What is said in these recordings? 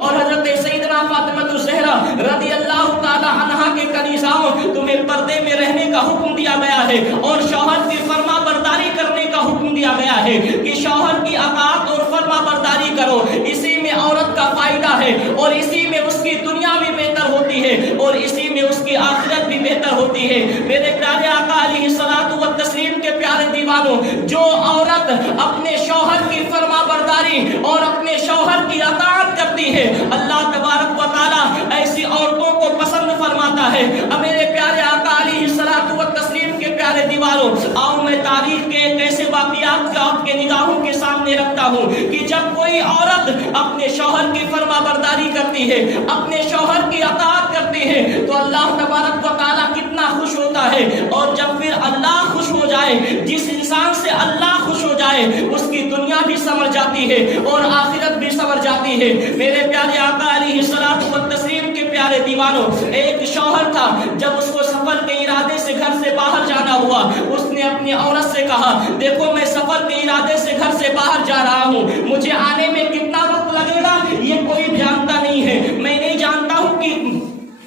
اور حضرت سیدنا فاطمہ الزہرا رضی اللہ تعالی عنہا کے کنیزاؤں تمہیں پردے میں رہنے کا حکم دیا گیا ہے اور شوہر کی فرما برداری کرنے کا حکم دیا گیا ہے کہ شوہر کی اطاعت اور فرما برداری کرو، اسی میں عورت کا فائدہ ہے اور اسی میں اس کی دنیا بھی بہتر ہوتی ہے اور اسی میں اس کی آخرت بھی بہتر ہوتی ہے۔ میرے پیارے آقا علیہ الصلوۃ والتسلیم کے پیارے دیوانوں، جو عورت اپنے شوہر کی فرما برداری اور اپنے شوہر کی اطاعت کرتی ہے، اللہ تبارک و تعالی ایسی عورتوں کو پسند فرماتا ہے۔ اب میرے پیارے آقا علیہ الصلوۃ والتسلیم کے پیارے دیوانوں، آؤ میں تاریخ کے ایک ایسے واقعات کا آپ کے نگاہوں کے سامنے رکھتا ہوں کہ جب کوئی عورت اپنے شوہر کی فرما برداری کرتی ہے، اپنے شوہر کی اطاعت کرتی ہے، تو اللہ تبارک و تعالی کتنا خوش ہوتا ہے۔ اور جب پھر اللہ خوش ہو جائے، جس انسان سے اللہ خوش ہو جائے، اس کی دنیا بھی سنور جاتی ہے اور آخرت بھی سنور جاتی ہے۔ میرے پیارے آقا علیہ الصلوۃ والتسلیم کے پیارے دیوانوں، ایک شوہر تھا، جب اس کو سفر کے ارادے سے گھر سے باہر جانا ہوا، اس نے اپنی عورت سے کہا، دیکھو میں سفر کے ارادے سے گھر سے باہر جا رہا ہوں، مجھے آنے میں کتنا وقت لگے گا یہ کوئی جانتا نہیں ہے، میں نہیں جانتا ہوں کہ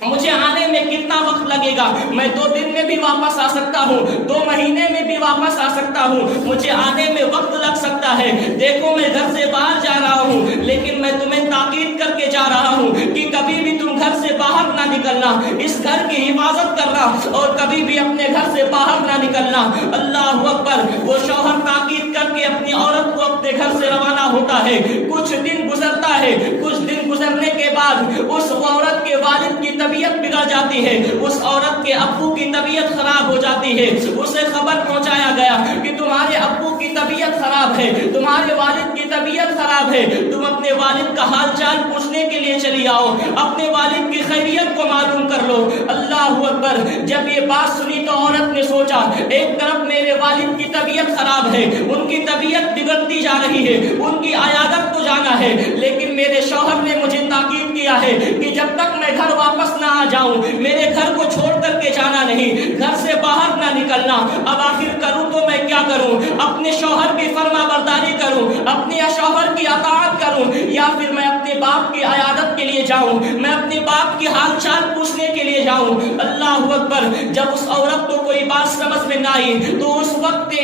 مجھے آنے میں کتنا وقت لگے گا، میں 2 دن میں بھی واپس آ سکتا ہوں، 2 مہینے میں بھی واپس آ سکتا ہوں، مجھے آنے میں وقت لگ سکتا ہے، دیکھو میں گھر سے باہر جا رہا ہوں، لیکن میں تمہیں تاکید کر کے جا رہا ہوں کہ کبھی بھی تم گھر سے باہر نہ نکلنا، اس گھر کی حفاظت کرنا اور کبھی بھی اپنے گھر سے باہر نہ نکلنا۔ اللہ اکبر! وہ شوہر تاکید کر کے اپنی عورت کو اپنے گھر سے روانہ ہوتا ہے، کچھ دن گزرتا ہے، کچھ دن گزرنے کے بعد اس عورت کے والد کی طبیعت بگڑ جاتی ہے، اس عورت کے ابو کی طبیعت خراب ہو جاتی ہے، اسے خبر پہنچایا گیا کہ تمہارے ابو کی طبیعت خراب ہے، تمہارے والد کی طبیعت خراب ہے، تم اپنے والد کا حال چال پوچھنے کے لیے چلی آؤ، اپنے والد کی خیریت کو معلوم کر لو۔ اللہ اکبر! جب یہ بات سنی تو عورت نے سوچا، ایک طرف میرے والد کی طبیعت خراب ہے، ان کی طبیعت بگڑتی جا رہی ہے، ان کی عیادت کو جانا ہے، لیکن میرے شوہر نے مجھے تاکید کیا ہے کہ جب تک میں گھر واپس نہ آ جاؤں، میرے گھر کو چھوڑ کر کے جانا نہیں، گھر سے باہر نہ نکلنا۔ اب آخر کروں تو میں کیا کروں؟ اپنے شوہر کی فرما برداری کروں، اپنے شوہر کی اطاعت کروں، یا پھر میں اپنے باپ کی عیادت کے لیے جاؤں، میں اپنے باپ کی حال چال پوچھنے کے لیے جاؤں؟ اللہ اکبر! جب اس عورت کو کوئی بات سمجھ میں نہ آئی تو اس وقت کے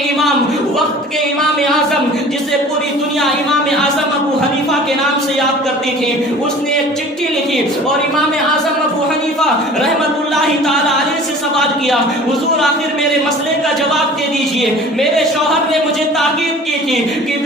امام اعظم، جسے پوری دنیا امام اعظم ابو حنیفہ کے نام سے یاد کرتی تھی، اس نے ایک چٹھی لکھی اور امام اعظم ابو حنیفہ رحمت اللہ تعالی علیہ سے سوال کیا، حضور آخر میرے مسئلے کا جواب دے دیجئے۔ میرے شوہر نے مجھے تاکید کی تھی کہ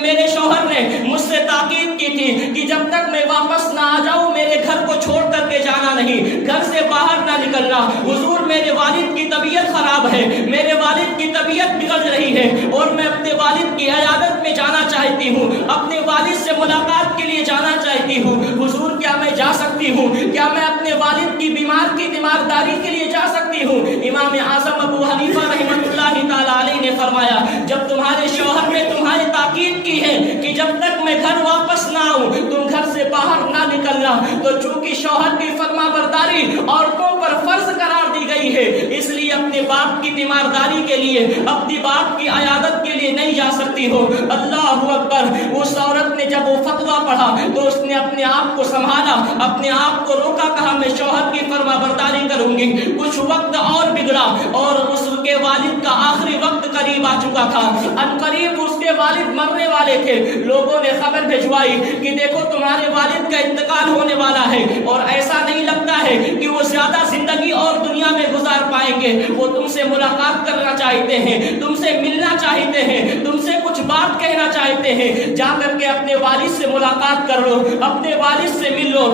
میرے شوہر نے مجھ سے تاکید کی تھی کہ جب تک میں واپس نہ آ جاؤں میرے گھر کو چھوڑ کر کے جانا نہیں، گھر سے باہر نہ نکلنا۔ حضور میرے والد کی طبیعت خراب ہے، میرے والد کی طبیعت بگڑ رہی ہے اور میں اپنے والد کی عیادت میں جانا چاہتی ہوں، اپنے والد سے ملاقات کے لیے جانا چاہتی ہوں۔ حضور کیا میں جا سکتی ہوں؟ کیا میں اپنے والد کی بیمار کی تیمارداری کے لیے جا سکتی ہوں؟ امام اعظم ابو حنیفہ رحمۃ اللہ تعالی علیہ نے فرمایا، جب تمہارے شوہر نے تمہاری تاکید کی ہے کہ جب تک میں گھر واپس نہ آؤں تم گھر سے باہر نہ نکلنا، تو چونکہ شوہر کی فرما برداری عورتوں پر فرض قرار دی گئی ہے، اس لیے اپنے باپ کی تیمارداری کے لیے، اپنی باپ کی عیادت کے لیے نہیں جا سکتی ہو۔ اللہ اکبر! اس عورت نے جب وہ فتویٰ پڑھا تو اس نے اپنے آپ کو سنبھالا، اپنے آپ کو روکا، کہا میں شوہر کی فرما برداری کروں گی۔ کچھ وقت اور بگڑا اور اس کے والد کا آخری وقت قریب آ چکا تھا، ان قریب اس کے والد مرنے والے تھے۔ لوگوں نے خبر بھجوائی کہ دیکھو تمہارے والد کا انتقال ہونے والا ہے اور ایسا نہیں لگتا ہے کہ وہ زیادہ زندگی اور دنیا میں گزار پائیں گے، وہ تم سے ملاقات کرنا چاہتے ہیں، تم سے ملنا چاہتے ہیں، تم سے کچھ بات کہنا چاہتے ہیں، جا کر کے اپنے والد سے ملاقات کر لو، اپنے والد سے مل لو۔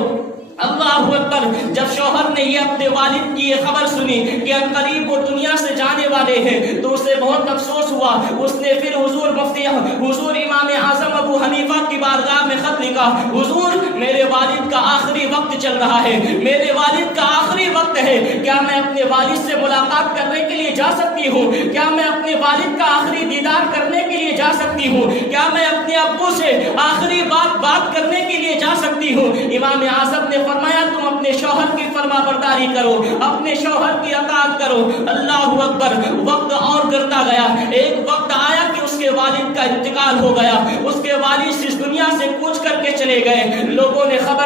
اللہ اکبر! جب شوہر نے یہ اپنے والد کی یہ خبر سنی کہ ان قریب وہ دنیا سے جانے والے ہیں تو اسے بہت افسوس ہوا۔ اس نے پھر حضور امام اعظم ابو حنیفہ کی بارگاہ میں خط لکھا، حضور میرے والد کا آخری وقت چل رہا ہے، میرے والد کا آخری وقت ہے، کیا میں اپنے والد سے ملاقات کرنے کے لیے جا سکتی ہوں؟ کیا میں اپنے والد کا آخری دیدار کرنے کے لیے جا سکتی ہوں؟ کیا میں اپنے ابو سے آخری بات کرنے کے لیے جا سکتی ہوں؟ امام اعظم نے فرمایا تم اپنے شوہر کی فرما برداری کرو، اپنے شوہر کی اطاعت کرو۔ اللہ اکبر! وقت اور گزرتا گیا، ایک وقت آیا کہ اس کے والد کا انتقال ہو گیا، اس کے والد اس دنیا سے کوچ کر کے چلے گئے۔ لوگوں نے خبر